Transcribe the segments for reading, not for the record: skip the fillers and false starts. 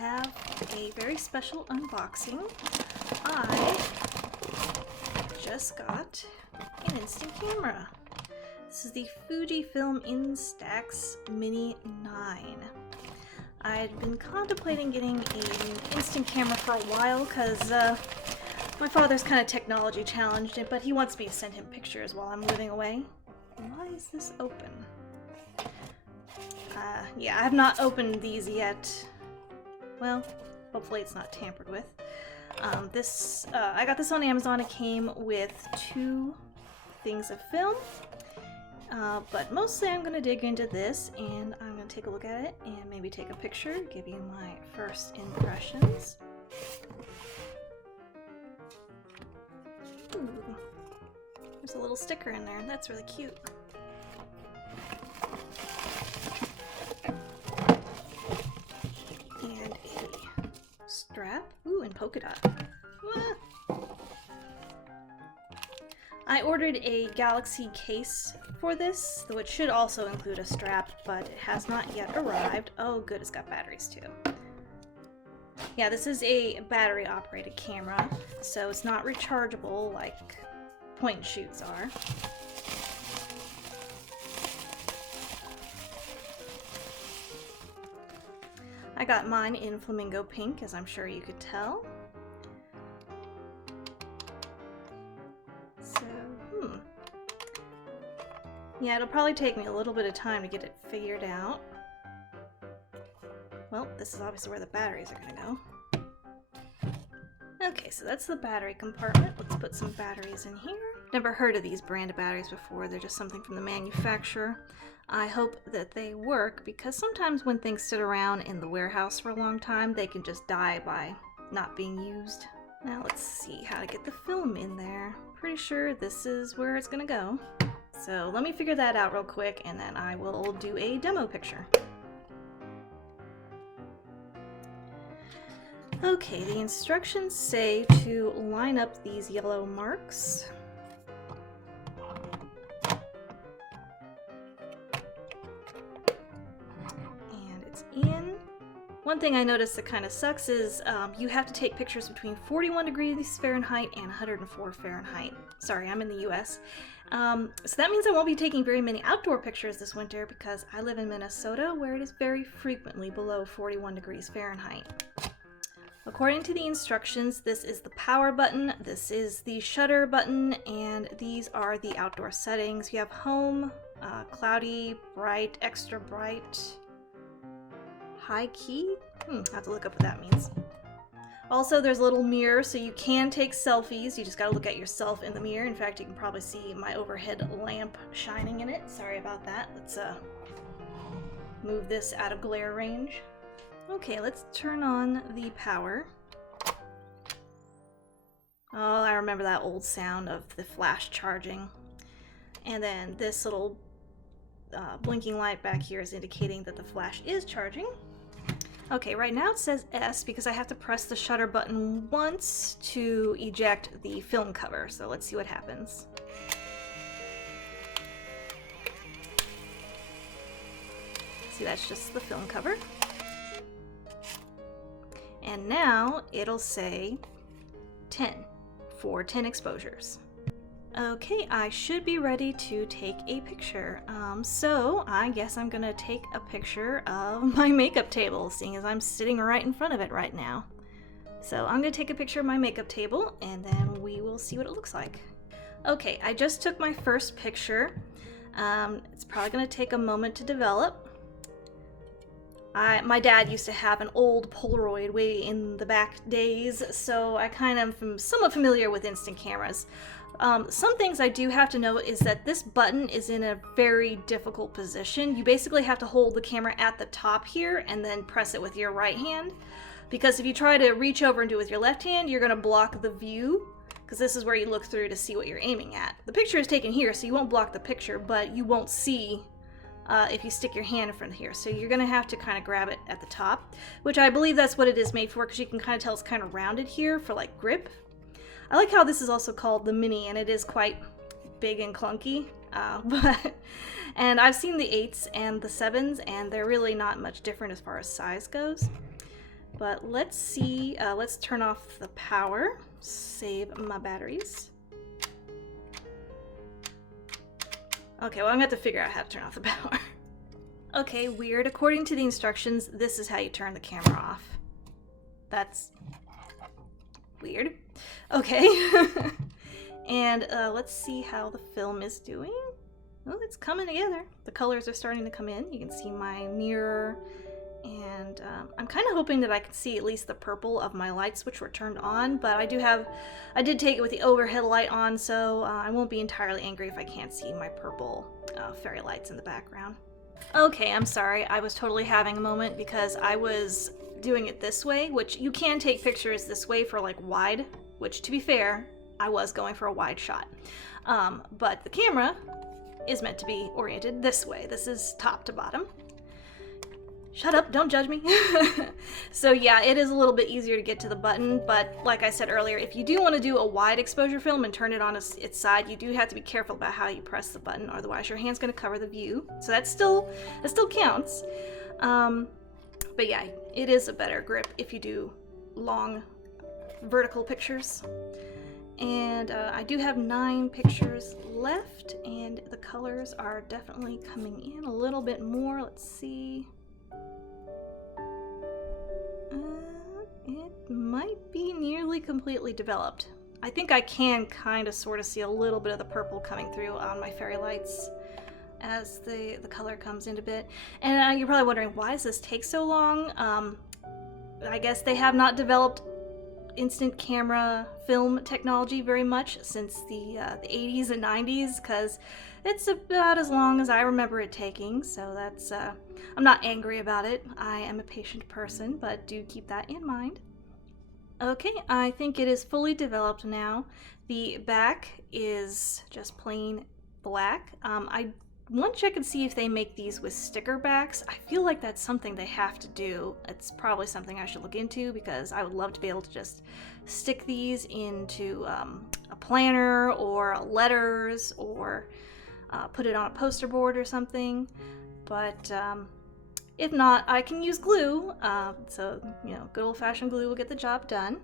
have a very special unboxing. I just got an instant camera. This is the Fuji Instax Mini 9. I'd been contemplating getting an instant camera for a while because my father's kind of technology challenged, but he wants me to send him pictures while I'm living away. Why is this open? Yeah, I have not opened these yet. Well, hopefully it's not tampered with. I got this on Amazon. It came with 2 things of film. But mostly I'm going to dig into this and I'm going to take a look at it and maybe take a picture, give you my first impressions. Ooh, there's a little sticker in there. That's really cute. And a strap. Ooh, and polka dot. Ah. I ordered a Galaxy case for this, though it should also include a strap, but it has not yet arrived. Oh good, it's got batteries too. Yeah, this is a battery-operated camera, so it's not rechargeable like point-and-shoots are. I got mine in flamingo pink, as I'm sure you could tell. Yeah, it'll probably take me a little bit of time to get it figured out. Well, this is obviously where the batteries are gonna go. Okay, so that's the battery compartment. Let's put some batteries in here. Never heard of these brand of batteries before. They're just something from the manufacturer. I hope that they work because sometimes when things sit around in the warehouse for a long time, they can just die by not being used. Now let's see how to get the film in there. Pretty sure this is where it's gonna go. So let me figure that out real quick and then I will do a demo picture. Okay, the instructions say to line up these yellow marks. And it's in. One thing I noticed that kind of sucks is you have to take pictures between 41 degrees Fahrenheit and 104 Fahrenheit. Sorry, I'm in the US. So that means I won't be taking very many outdoor pictures this winter because I live in Minnesota where it is very frequently below 41 degrees Fahrenheit. According to the instructions, this is the power button, this is the shutter button, and these are the outdoor settings. You have home, cloudy, bright, extra bright, high key? I have to look up what that means. Also, there's a little mirror, so you can take selfies. You just gotta look at yourself in the mirror. In fact, you can probably see my overhead lamp shining in it. Sorry about that. Let's move this out of glare range. Okay, let's turn on the power. Oh, I remember that old sound of the flash charging. And then this little blinking light back here is indicating that the flash is charging. Okay, right now it says S because I have to press the shutter button once to eject the film cover. So let's see what happens. See, that's just the film cover. And now it'll say 10 for 10 exposures. Okay, I should be ready to take a picture. So I guess I'm gonna take a picture of my makeup table, seeing as I'm sitting right in front of it right now. So I'm gonna take a picture of my makeup table and then we will see what it looks like. Okay, I just took my first picture. It's probably gonna take a moment to develop. My dad used to have an old Polaroid way in the back days, so I kind of am somewhat familiar with instant cameras. Some things I do have to note is that this button is in a very difficult position. You basically have to hold the camera at the top here and then press it with your right hand. Because if you try to reach over and do it with your left hand, you're going to block the view. Because this is where you look through to see what you're aiming at. The picture is taken here, so you won't block the picture, but you won't see if you stick your hand in front of here. So you're going to have to kind of grab it at the top, which I believe that's what it is made for, because you can kind of tell it's kind of rounded here for like grip. I like how this is also called the Mini, and it is quite big and clunky. And I've seen the 8s and the 7s, and they're really not much different as far as size goes. But let's see, let's turn off the power, save my batteries. Okay, well I'm gonna have to figure out how to turn off the power. Okay, weird. According to the instructions, this is how you turn the camera off. That's weird. Okay. And let's see how the film is doing. Oh, it's coming together. The colors are starting to come in. You can see my mirror. And I'm kind of hoping that I can see at least the purple of my lights, which were turned on, but I did take it with the overhead light on, so I won't be entirely angry if I can't see my purple fairy lights in the background. Okay, I'm sorry, I was totally having a moment because I was doing it this way, which you can take pictures this way for like wide, which to be fair, I was going for a wide shot. But the camera is meant to be oriented this way. This is top to bottom. Shut up, don't judge me. So yeah, it is a little bit easier to get to the button, but like I said earlier, if you do want to do a wide exposure film and turn it on its side, you do have to be careful about how you press the button, otherwise your hand's going to cover the view. So that still counts. But yeah, it is a better grip if you do long vertical pictures. And I do have 9 pictures left, and the colors are definitely coming in a little bit more. Let's see. It might be nearly completely developed. I think I can kind of sort of see a little bit of the purple coming through on my fairy lights as the color comes in a bit. And you're probably wondering, why does this take so long? I guess they have not developed instant camera film technology very much since the 80s and 90s, because it's about as long as I remember it taking, so that's I'm not angry about it. I am a patient person, but do keep that in mind. Okay, I think it is fully developed now. The back is just plain black. I want to check and see if they make these with sticker backs. I feel like that's something they have to do. It's probably something I should look into, because I would love to be able to just stick these into a planner or letters, or put it on a poster board or something. But if not, I can use glue. So, you know, good old-fashioned glue will get the job done.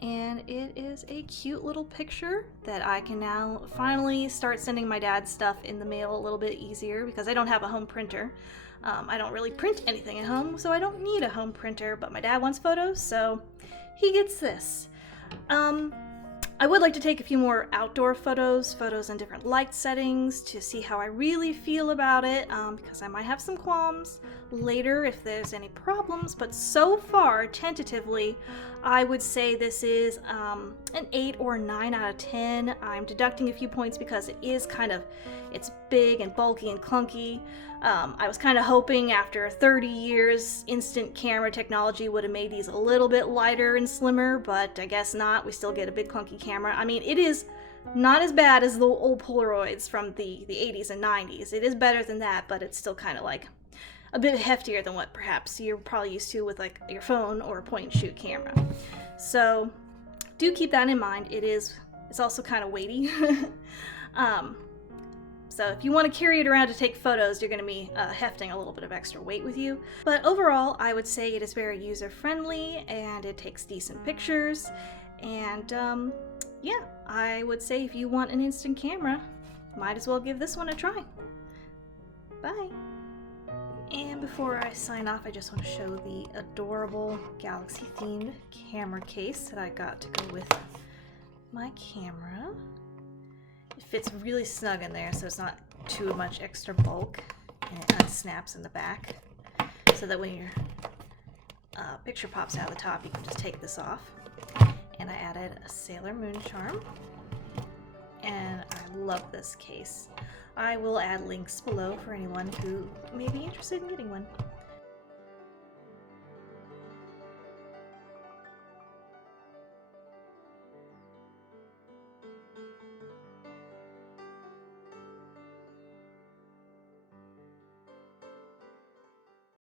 And it is a cute little picture that I can now finally start sending my dad stuff in the mail a little bit easier, because I don't have a home printer. I don't really print anything at home, so I don't need a home printer, but my dad wants photos, so he gets this. I would like to take a few more outdoor photos in different light settings to see how I really feel about it, because I might have some qualms later if there's any problems, but so far, tentatively, I would say this is an 8 or 9 out of 10. I'm deducting a few points because it's big and bulky and clunky. I was kind of hoping after 30 years, instant camera technology would have made these a little bit lighter and slimmer, but I guess not. We still get a big clunky camera. I mean, it is not as bad as the old Polaroids from the 80s and 90s. It is better than that, but it's still kind of like a bit heftier than what perhaps you're probably used to with like your phone or a point and shoot camera. So do keep that in mind. It's also kind of weighty. So if you want to carry it around to take photos, you're going to be hefting a little bit of extra weight with you. But overall, I would say it is very user-friendly, and it takes decent pictures. And yeah, I would say if you want an instant camera, might as well give this one a try. Bye! And before I sign off, I just want to show the adorable Galaxy-themed camera case that I got to go with my camera. It fits really snug in there, so it's not too much extra bulk, and it unsnaps in the back, so that when your picture pops out of the top, you can just take this off. And I added a Sailor Moon charm, and I love this case. I will add links below for anyone who may be interested in getting one.